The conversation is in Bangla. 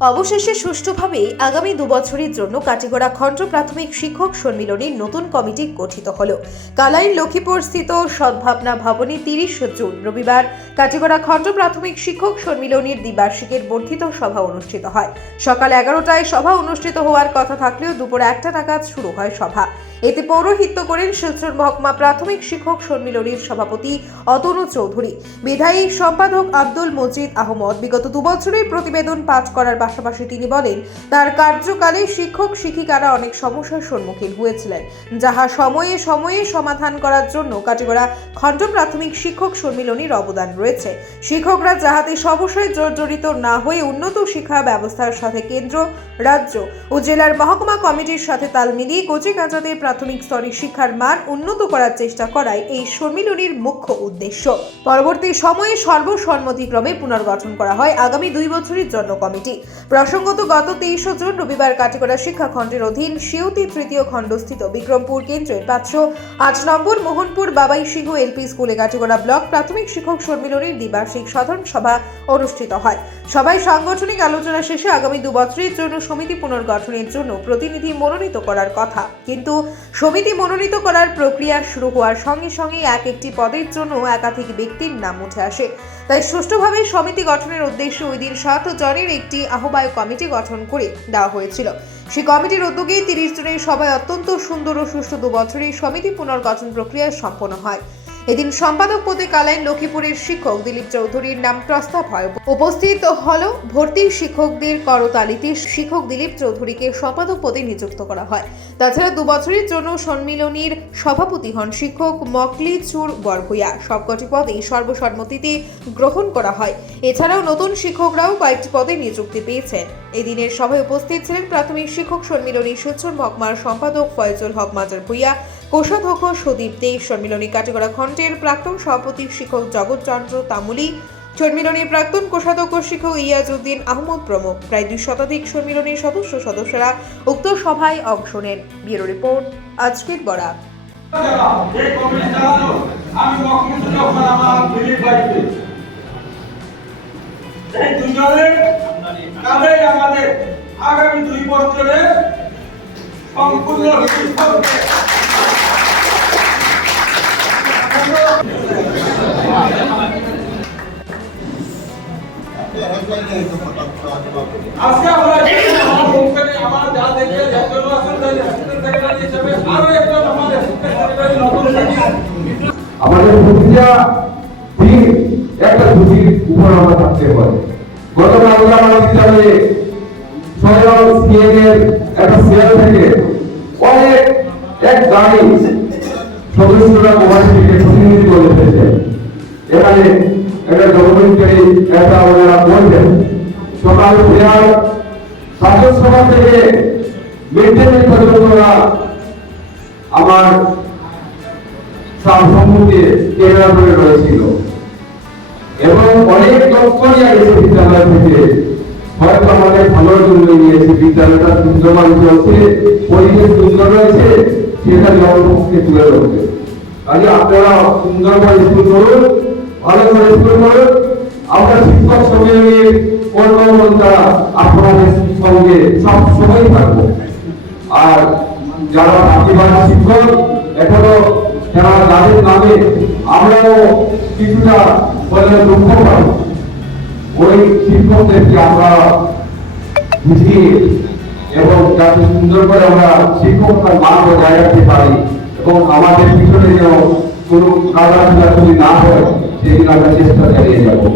অবশেষে সুষ্ঠুভাবে আগামী 2 বছরের জন্য কাটিগড়া খণ্ড প্রাথমিক শিক্ষক সম্মিলনীর নতুন কমিটি গঠিত হল। কালাইন লক্ষ্মীপুর স্থিত সদ্ভাবনা ভবনে 30 জুন রবিবার কাটিগড়া খণ্ড প্রাথমিক শিক্ষক সম্মিলনীর দ্বিবার্ষিকের বর্ধিত সভা অনুষ্ঠিত হয়। সকাল 11টায় সভা অনুষ্ঠিত হওয়ার কথা থাকলেও দুপুর 1টা নাগাদ শুরু হয় সভা। এতে পৌরোহিত্য করেন শিলচর মহকুমা প্রাথমিক শিক্ষক সম্মিলনীর সভাপতি অতনু চৌধুরী। বিধায়ী সম্পাদক আব্দুল মজিদ আহমদ বিগত 2 বছরের প্রতিবেদন পাঠ করার পাশাপাশি তিনি বলেন, তার কার্যকালে শিক্ষক শিক্ষিকারা অনেক সমস্যার সম্মুখীন হয়েছিলেন, যাহা সময়ে সময়ে সমাধান করার জন্য কাটিগড়া খণ্ড প্রাথমিক শিক্ষক সম্মিলনীর অবদান রয়েছে। শিক্ষকরা যাহাতে সমস্যায় জর্জরিত না হয়ে উন্নত শিক্ষা ব্যবস্থার সাথে কেন্দ্র, রাজ্য ও জেলার মহকুমা কমিটির সাথে তাল মিলিয়ে কচিকাঁচাদের প্রাথমিক স্তরের শিক্ষার মান উন্নত করার চেষ্টা করাই এই সম্মিলনীর মুখ্য উদ্দেশ্য। পরবর্তী সময়ে সর্বসম্মতিক্রমে পুনর্গঠন করা হয় আগামী 2 বছরের জন্য কমিটি। প্রসঙ্গত গত 23 জুন রবিবার কাটিগড়া শিক্ষাখণ্ডের অধীন শিউতি তৃতীয় খণ্ডস্থিত বিক্রমপুর কেন্দ্রের 508 নম্বর মোহনপুর বাবাই সিংহ এলপি স্কুলে কাটিগড়া ব্লক প্রাথমিক শিক্ষক সম্মিলনীর দ্বিবার্ষিক সাধারণ সভা অনুষ্ঠিত হয়। সভায় সাংগঠনিক আলোচনা শেষে আগামী 2 বছরের জন্য সমিতি পুনর্গঠনের জন্য প্রতিনিধি মনোনীত করার কথা, কিন্তু সমিতি মনোনীত করার প্রক্রিয়া শুরু হওয়ার সঙ্গে সঙ্গে একটি পদের জন্য একাধিক ব্যক্তির নাম উঠে আসে। তাই সুষ্ঠুভাবে সমিতি গঠনের উদ্দেশ্যে ওই দিন 7 জনের একটি আহ্বায়ক কমিটি গঠন করে দেওয়া হয়েছিল। সেই কমিটির উদ্যোগে 30 জনের সভায় অত্যন্ত সুন্দর ও সুষ্ঠু 2 বছরের সমিতি পুনর্গঠন প্রক্রিয়া সম্পন্ন হয়। এদিন সম্পাদক পদে কালাইন লক্ষ্মীপুরের শিক্ষক দিলীপ চৌধুরীর নাম প্রস্তাব হয়। উপস্থিত হল ভর্তি শিক্ষকদের করতালিতে শিক্ষক দিলীপ চৌধুরীকে সম্পাদক পদে নিযুক্ত করা হয়। তাছাড়া 2 বছরের জন্য সম্মিলনীর সভাপতি হন শিক্ষক মকলি চুর বরভূয়া। সবকটি পদে সর্বসম্মতিতে গ্রহণ করা হয়। এছাড়াও নতুন শিক্ষকরাও কয়েকটি পদে নিযুক্তি পেয়েছেন। এদিনের সভায় উপস্থিত ছিলেন প্রাথমিক শিক্ষক সম্মিলনী শিলচর মহকুমার সম্পাদক ফয়জুল হক মাজার ভূঁইয়া, কোষাধ্যক্ষ সুদীপ দে, সম্মিলনী কাটিগড়া খণ্ডের প্রাক্তন সভাপতি শিক্ষক জগৎচন্দ্র তামুলি, সম্মিলনীর প্রাক্তন কোষাধ্যক্ষ শিক্ষক ইয়াজউদ্দিন আহমদ প্রমুখ। প্রায় 2 শতাধিক সম্মিলনীর সদস্যরা উক্ত সভায় অংশ নেন। ব্যুরো রিপোর্ট, আজকের বরাক। আমাদের আগামী 2 বছরে সম্পূর্ণ আজকে আমরা আমার যা দেখে যতজন আছেন সেক্রেটারি হিসেবে আরো একজন আমাদের সেক্রেটারি নতুন আমাদের প্রতিটা দিন একটা দুটির উপর আমরা থাকতে পারি। গতকালকে আমাদের বিদ্যালয়ে সরকার স্কিমের একটা সেল থেকে অনেক এক গাড়ি সদস্যরা মোবাইলটিকে প্রতিনিধি করে এসেছে। এখানে একটা গভর্নমেন্টারি একটা ওনারা বলছেন সকাল ফেরার ছাত্র সভা থেকে মিড ডে মিল পর্যন্ত আমার সম্মুখে ক্যামেরা করে রয়েছিল এবং অনেক লক্ষ্য নিয়ে গেছে বিদ্যালয় থেকে। হয়তো আমাদের ভালোর জন্য নিয়েছে, বিদ্যালয়টা সুন্দরভাবে চলছে, পরিবেশ সুন্দর রয়েছে, সেটা জনপক্ষে তুলে ধরবে। কাজে আপনারা সুন্দরভাবে স্কুল করুন, ভালো করে স্কুল করুন। আমরা শিক্ষক সম্মেলনীর কর্মকর্তা আপনাদের সঙ্গে সব সময় থাকবো। আর যারা আদিবাসী শিক্ষক এখনো যারা যাদের নামে আমরাও কিছুটা বলে দুঃখ পাই, ওই শিক্ষকদেরকে আমরা বুঝিয়ে এবং যাতে সুন্দর করে আমরা শিক্ষকতার মান বজায় রাখতে পারি এবং আমাদের পিছনে যেন কোনো কাদা যদি না হয় সেই জন্য আমরা চেষ্টা চালিয়ে যাবো।